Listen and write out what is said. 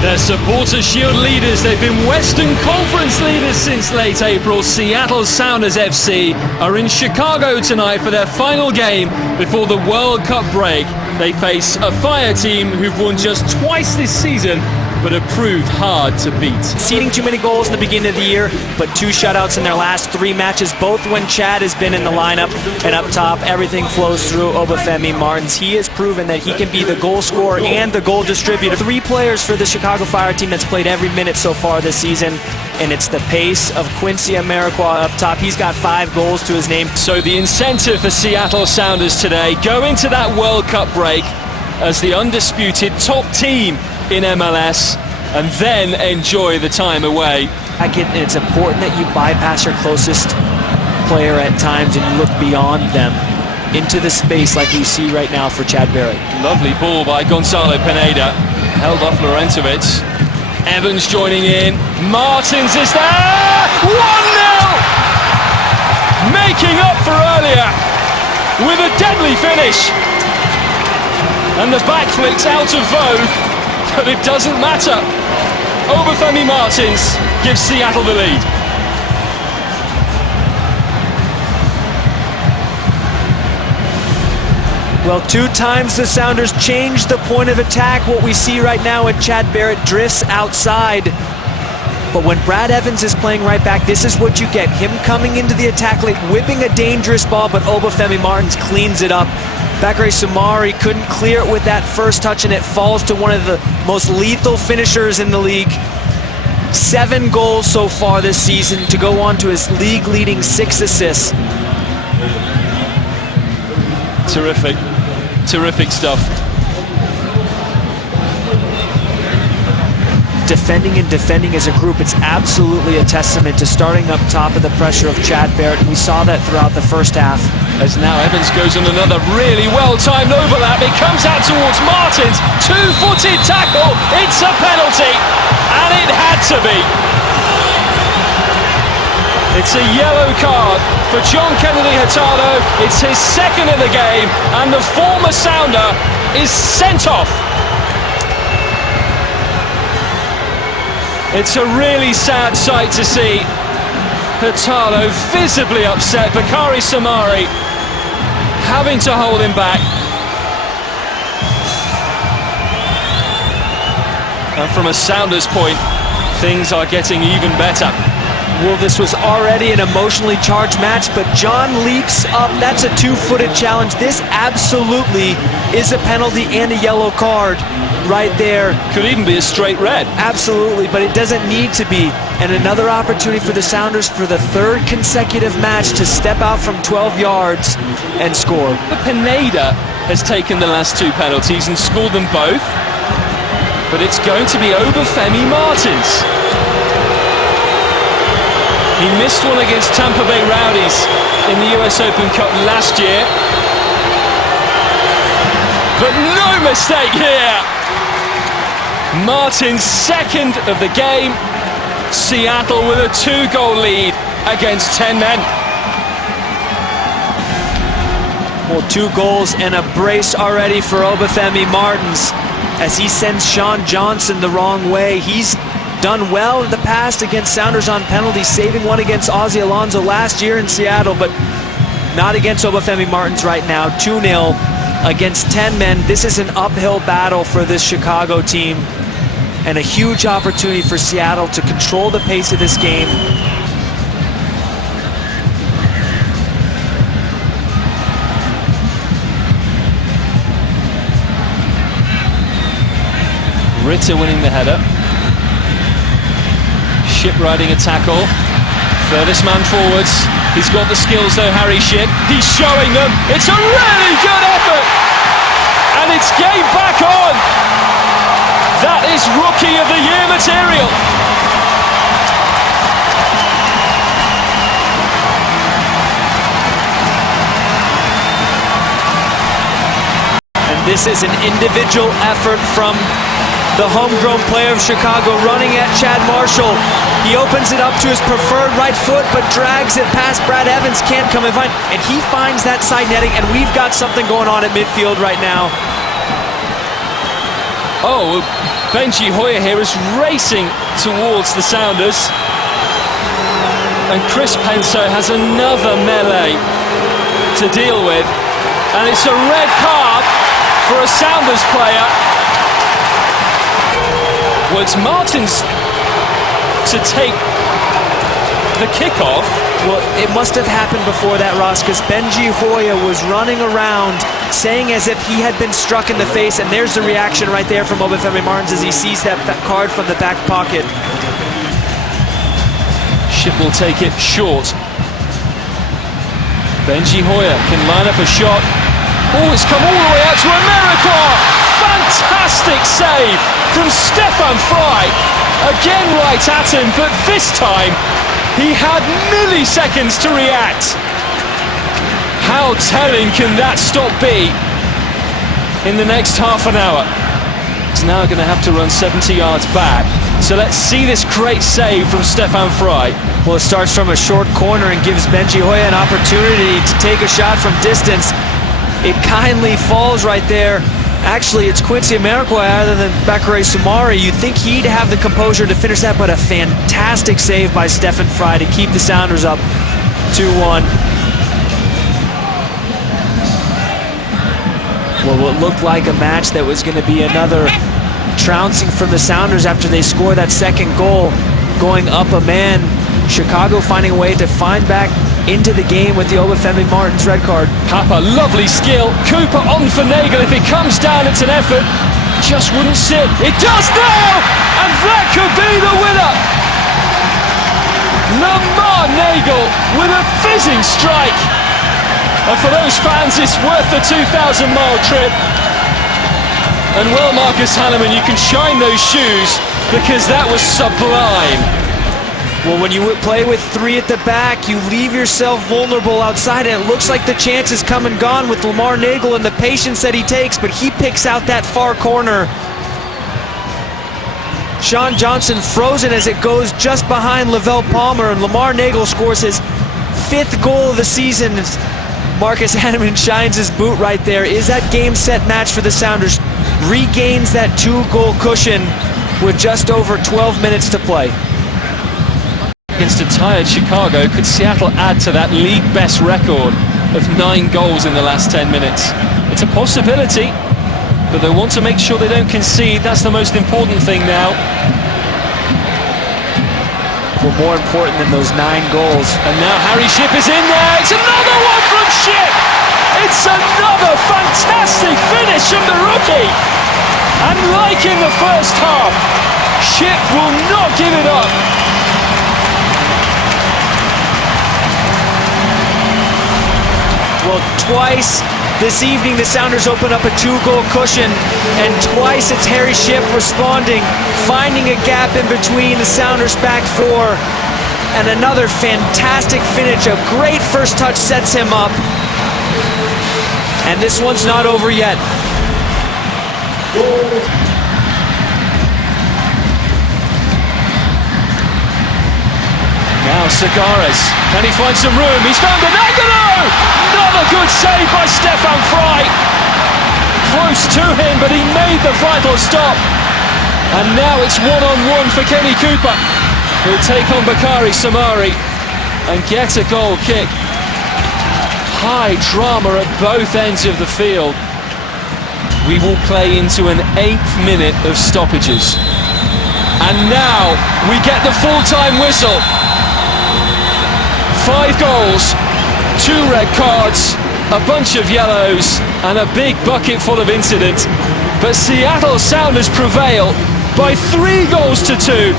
They're Supporter Shield leaders. They've been Western Conference leaders since late April. Seattle Sounders FC are in Chicago tonight for their final game before the World Cup break. They face a Fire team who've won just twice this season, but have proved hard to beat. Conceding too many goals in the beginning of the year, but 2 shutouts in their last 3 matches, both when Chad has been in the lineup, and up top, everything flows through Obafemi Martins. He has proven that he can be the goal scorer and the goal distributor. 3 players for the Chicago Fire team that's played every minute so far this season, and it's the pace of Quincy Amarikwa up top. He's got 5 goals to his name. So the incentive for Seattle Sounders today, go into that World Cup break as the undisputed top team in MLS, and then enjoy the time away. It's important that you bypass your closest player at times and you look beyond them into the space like we see right now for Chad Barrett. Lovely ball by Gonzalo Pineda, held off Laurentowicz. Evans joining in, Martins is there! 1-0! Making up for earlier with a deadly finish. And the back flick's out of vogue, but it doesn't matter. Obafemi Martins gives Seattle the lead. Well, 2 times the Sounders changed the point of attack. What we see right now at Chad Barrett drifts outside. But when Brad Evans is playing right back, this is what you get. Him coming into the attack late, whipping a dangerous ball, but Obafemi Martins cleans it up. Bakary Soumare couldn't clear it with that first touch, and it falls to one of the most lethal finishers in the league. 7 goals so far this season to go on to his league-leading 6 assists. Terrific, terrific stuff. Defending as a group, it's absolutely a testament to starting up top of the pressure of Chad Barrett. We saw that throughout the first half. As now Evans goes on another really well-timed overlap. It comes out towards Martins. 2-footed tackle. It's a penalty. And it had to be. It's a yellow card for John Kennedy Hurtado. It's his 2nd of the game. And the former Sounder is sent off. It's a really sad sight to see. Hurtado visibly upset. Bakary Soumare having to hold him back. And from a Sounders point, things are getting even better. Well, this was already an emotionally charged match, but John leaps up. That's a 2-footed challenge. This absolutely is a penalty and a yellow card right there. Could even be a straight red. Absolutely, but it doesn't need to be. And another opportunity for the Sounders for the 3rd consecutive match to step out from 12 yards and score. Pineda has taken the last 2 penalties and scored them both. But it's going to be Obafemi Martins. He missed one against Tampa Bay Rowdies in the US Open Cup last year. But no mistake here. Martins' 2nd of the game. Seattle with a 2-goal lead against 10 men. Well, 2 goals and a brace already for Obafemi Martins as he sends Sean Johnson the wrong way. He's done well in the past against Sounders on penalties, saving one against Ozzie Alonso last year in Seattle, but not against Obafemi Martins right now. 2-0 against 10 men. This is an uphill battle for this Chicago team, and a huge opportunity for Seattle to control the pace of this game. Ritter winning the header. Shipp riding a tackle. Furthest man forwards. He's got the skills though, Harry Shipp. He's showing them. It's a really good effort. And it's game back on. That is Rookie of the Year material. And this is an individual effort from the homegrown player of Chicago, running at Chad Marshall. He opens it up to his preferred right foot, but drags it past Brad Evans, can't come and find, and he finds that side netting, and we've got something going on at midfield right now. Oh, Benji Hoyer here is racing towards the Sounders. And Chris Penso has another melee to deal with. And it's a red card for a Sounders player. Well, it's Martins to take the kickoff. Well, it must have happened before that, Ross, because Benji Hoyer was running around saying as if he had been struck in the face, and there's the reaction right there from Obafemi Martins as he sees that card from the back pocket. Shipp will take it short. Benji Hoyer can line up a shot. Oh, it's come all the way out to America! Fantastic save from Stefan Fry. Again right at him, but this time he had milliseconds to react. How telling can that stop be in the next half an hour? He's now going to have to run 70 yards back. So let's see this great save from Stefan Fry. Well, it starts from a short corner and gives Benji Hoyer an opportunity to take a shot from distance. It kindly falls right there. Actually, it's Quincy Amarikwa rather than Bakary Soumare. You'd think he'd have the composure to finish that, but a fantastic save by Stefan Fry to keep the Sounders up 2-1. Well, what looked like a match that was going to be another trouncing from the Sounders after they score that second goal, going up a man. Chicago finding a way to find back into the game with the Obafemi Martins red card. Papa, lovely skill. Cooper on for Nagel. If it comes down, it's an effort. Just wouldn't sit. It does now! And that could be the winner! Lamar Nagel with a fizzing strike. And for those fans, it's worth the 2,000-mile trip. And well, Marcus Hanneman, you can shine those shoes because that was sublime. Well, when you play with three at the back, you leave yourself vulnerable outside, and it looks like the chance is come and gone with Lamar Nagel and the patience that he takes, but he picks out that far corner. Sean Johnson frozen as it goes just behind Lavelle Palmer, and Lamar Nagel scores his 5th goal of the season. Marcus Hanneman shines his boot right there. Is that game, set, match for the Sounders? Regains that 2-goal cushion with just over 12 minutes to play. Against a tired Chicago, could Seattle add to that league best record of 9 goals in the last 10 minutes? It's a possibility, but they want to make sure they don't concede. That's the most important thing now. Well, more important than those 9 goals. And now Harry Shipp is in there. It's another one from Shipp. It's another fantastic finish from the rookie. And like in the first half, Shipp will not give it up. Well, twice this evening the Sounders open up a 2-goal cushion, and twice it's Harry Shipp responding, finding a gap in between the Sounders' back four, and another fantastic finish. A great first touch sets him up, and this one's not over yet. Now Segares, can he find some room? He's found an Agano! Another good save by Stefan Fry. Close to him, but he made the vital stop. And now it's one-on-one for Kenny Cooper, who'll take on Bakary Soumare and get a goal kick. High drama at both ends of the field. We will play into an 8th minute of stoppages. And now we get the full-time whistle. 5 goals, 2 red cards, a bunch of yellows, and a big bucket full of incident. But Seattle Sounders prevail by 3 goals to 2.